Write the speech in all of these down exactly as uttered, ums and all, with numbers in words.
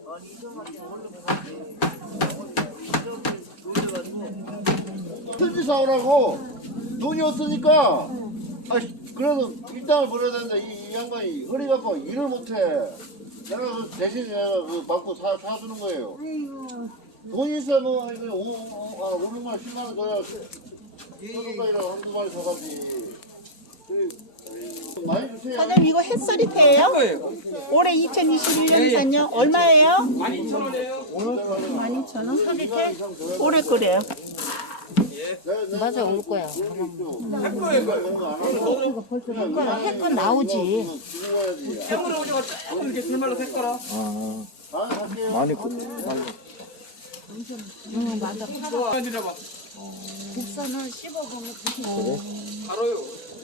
틀비 사오라고 돈이 없으니까 아 그래도 일당을 벌어야 된다. 이, 이 양반이 허리가 아파 일을 못해. 내가 그 대신 내가 그 받고 사, 사주는 거예요. 돈이 있으면 이거 오, 오, 아, 오백만 원, 십만 원 줘야 소속가이랑 한두 마리 사가지. 많이 주세요. 사장님 이거 햇서리태예요? 올해 이천이십일 년산요? 얼마예요? 만 이천 원이에요. 만 이천 원 서리태? 올해 거래요. 맞아 올 거야. 햇건 나오지. 생으로 오셔가 조금 이렇게 불말로 샜거라. 많이 응 맞아. 아니라봐. 국산을 씹어보면 바로요.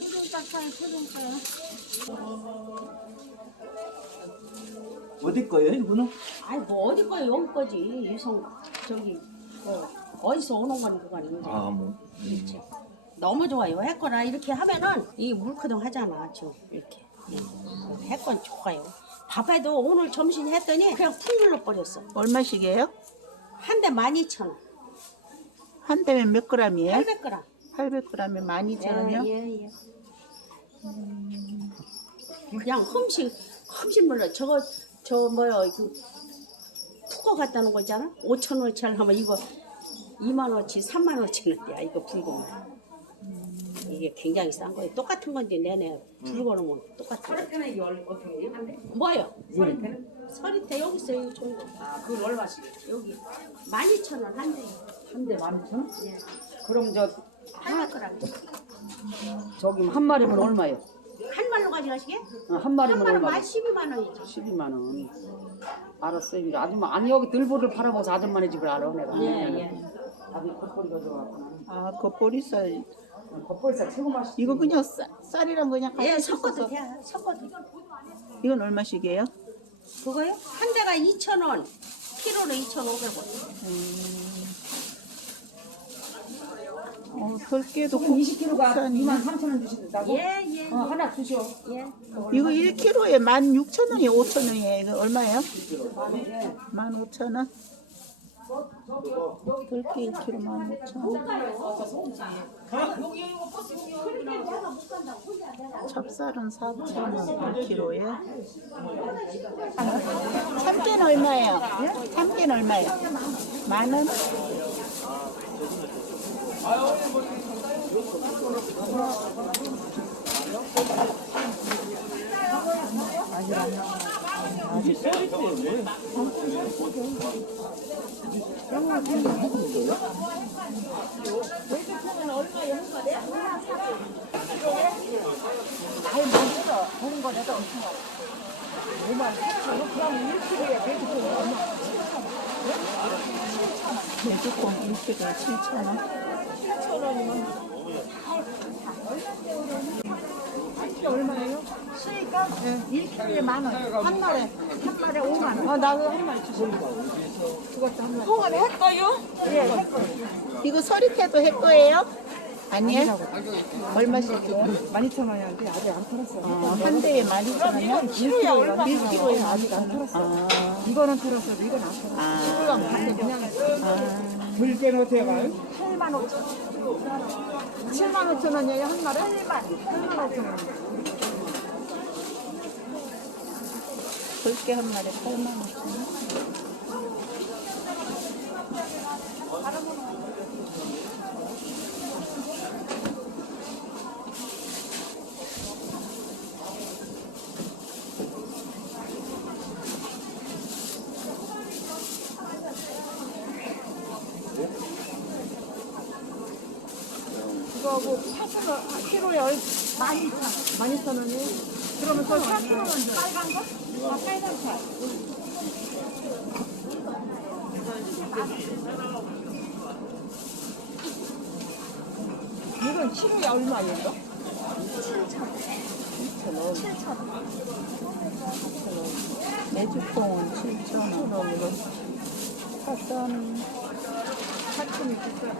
어디 거예요, 이거는? 아이 뭐 어디 거야 여기 거지 유성 저기 뭐 어디서 오는 건 그거 아닌데. 아, 뭐. 그렇지. 너무 좋아요. 해거나 이렇게 하면은 이 물크동 하잖아 지금 이렇게. 해건 좋아요. 밥에도 오늘 점심 했더니 그냥 푹 눌러버렸어. 얼마씩이에요? 한 대 만 이천 원. 한 대면 몇 그램이에요? 팔백 그램. 팔백 그램에 만 이천 원이요? 예, 예. 그냥 흠식 흠식 물러 저거 저 뭐야 그 푸거 갖다 놓은 거 있잖아. 오천 원짜리 하면 이거 이만 원치 삼만 원치는데야 이거 붉은 이게 굉장히 싼 거예요. 똑같은 건데 내내 붉은 건 똑같은 거. 서리태는 이게 얼- 어떻게 해요? 한 대? 뭐요? 서리태는? 서리태 여기 있어요. 여기 좋은 거. 아, 그건 얼마씩? 여기 만 이천 원 한 대. 한 대 만 이천 원? 예. 그럼 저 팔백 그램. 저기 한 마리면 얼마예요? 한 말로 가져가시게? 어, 한 한 마리면 말은 얼마? 만 십이만 원이죠. 십이만 원. 알았어요. 이제 아줌마 아니 여기 들보를 팔아봐서 아줌마네 집을 알아 내가. 예, 예. 나도 겉벌이가 좋아하구나. 아 겉보리살 겉벌살 최고 맛있어. 이거 그냥 쌀, 쌀이랑 그냥 같이 예, 섞어도 섞어서 돼. 섞어도. 이건 얼마씩이에요? 그거요? 한 대가 이천 원, 키로로 이천오백 원. 어, 설계도 조금 이십 킬로그램가 국산이네. 이만 삼천 원 주신다고? 예, 예. 어, 하나 주시오. 예. 이거 일 킬로그램에 만 육천 원이 오천 원이에요. 이거 얼마예요? 만 오천 원. 설계 일 킬로그램 만 오천 원. 찹쌀은 사천 원 일 킬로그램에. 참깨는 얼마예요? 참깨는 얼마예요? 만 원? 돼지콩 일 킬로그램에 칠천 원. 얼마예요? 수익가 일 킬로그램에 만 원. 한 마리, 한 마리 오만 원. 어, 나도 한 마리 주세요. 그것도 한 마리. 통화를 할까요? 예, 할 거예요. 이거 서리태도 할 거예요? 아니에요? 얼마씩이요? 만 이천 원이었는데 아직 안 털었어요. 어, 한 대에 만 이천 원이요? 일 킬로그램에 일 킬로그램에 아직 안 털었어요. 아, 이거는 털었어도 이건 안 털었어요. 아, 그냥 아. 물개는 어떻게 가요? 팔만 오천 원. 칠만 오천 원이에요, 한 마리? 팔만. 팔만 오천 원. 볼게 한 마리 팔만 오천 원. 그거하고 사천원 키로에 얼 만 이천 원. 만 이천 원이에요? 그러면 그거 사 킬로그램만 줘요. 빨간 거? 아, 빨간 살. 이건 키로에 얼마예요, 이거? 메주콩은 칠천 원으로. 파전 사천이 비싸.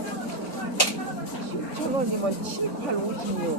천 원이면 칠, 팔, 오십육.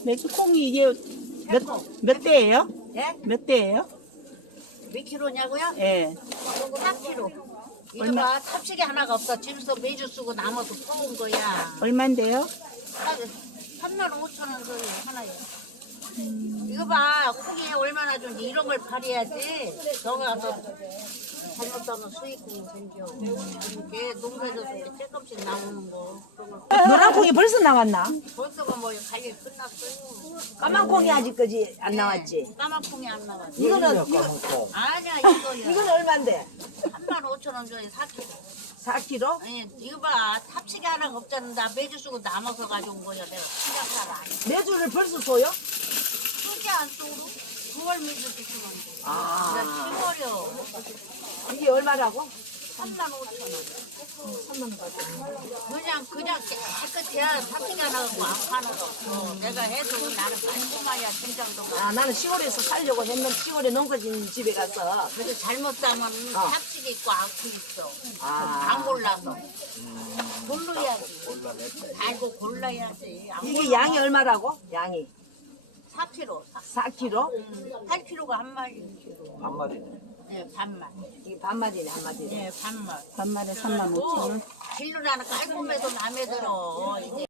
메주콩이 이게 몇, 몇 대예요? 예? 몇 대예요? 몇 킬로냐고요? 예. 삼 킬로. 이거 얼마? 봐, 탑식이 하나가 없어. 집에서 매주 쓰고 남아서 퍼온 거야. 얼만데요? 삼만 오천 원 소리 하나에. 이거 봐, 고기에 얼마나 좋은지 이런 걸 팔아야지. 저기 가서 잘못하면 수익금이 생겨. 이렇게 농사져서 이렇게 조금씩 나오는 거. 그런 걸 노란 콩이 벌써 나왔나? 벌써가 뭐 관리 끝났어요. 까만 콩이 아직까지 안 나왔지. 까만 콩이 안 나왔어. 이거는 이거, 아니야, 이거야. 이건 얼마인데? 삼만 오천 원 줘야 사 킬로. 사 킬로? 아니, 이거 봐, 탑식이 하나가 없잖아. 나 매주 쓰고 남아서 가져온 거야. 내가 그냥 살 아니야. 매주를 벌써 쏘요? 쓰지 않도록 구월 매주 쓰는 거. 아. 나 시월이요. 이게 얼마라고? 삼만 오천 원. 삼만 원 받아. 그냥, 그냥 깨끗해야 탑식이 하나가 안 파는 거 없어. 내가 해도 나는 깔끔해야 된장도 아, 나는 시골에서 살려고 했는데 시골에 농가진 집에 가서 그래서 잘못 사면 탑식이 있고 악플 있어. 아. 안 골라서. 골라야지. 알고 골라야지. 안 이게 골라서 양이 얼마라고? 양이 사 킬로. 사 킬로? 팔 킬로가 한 마리. 반마리네. 네, 반말. 이게 반마디네 한 마디. 네, 반말. 반말에 삼만 오천 원. 길로 나는 깔끔해도 마음에 들어. 이제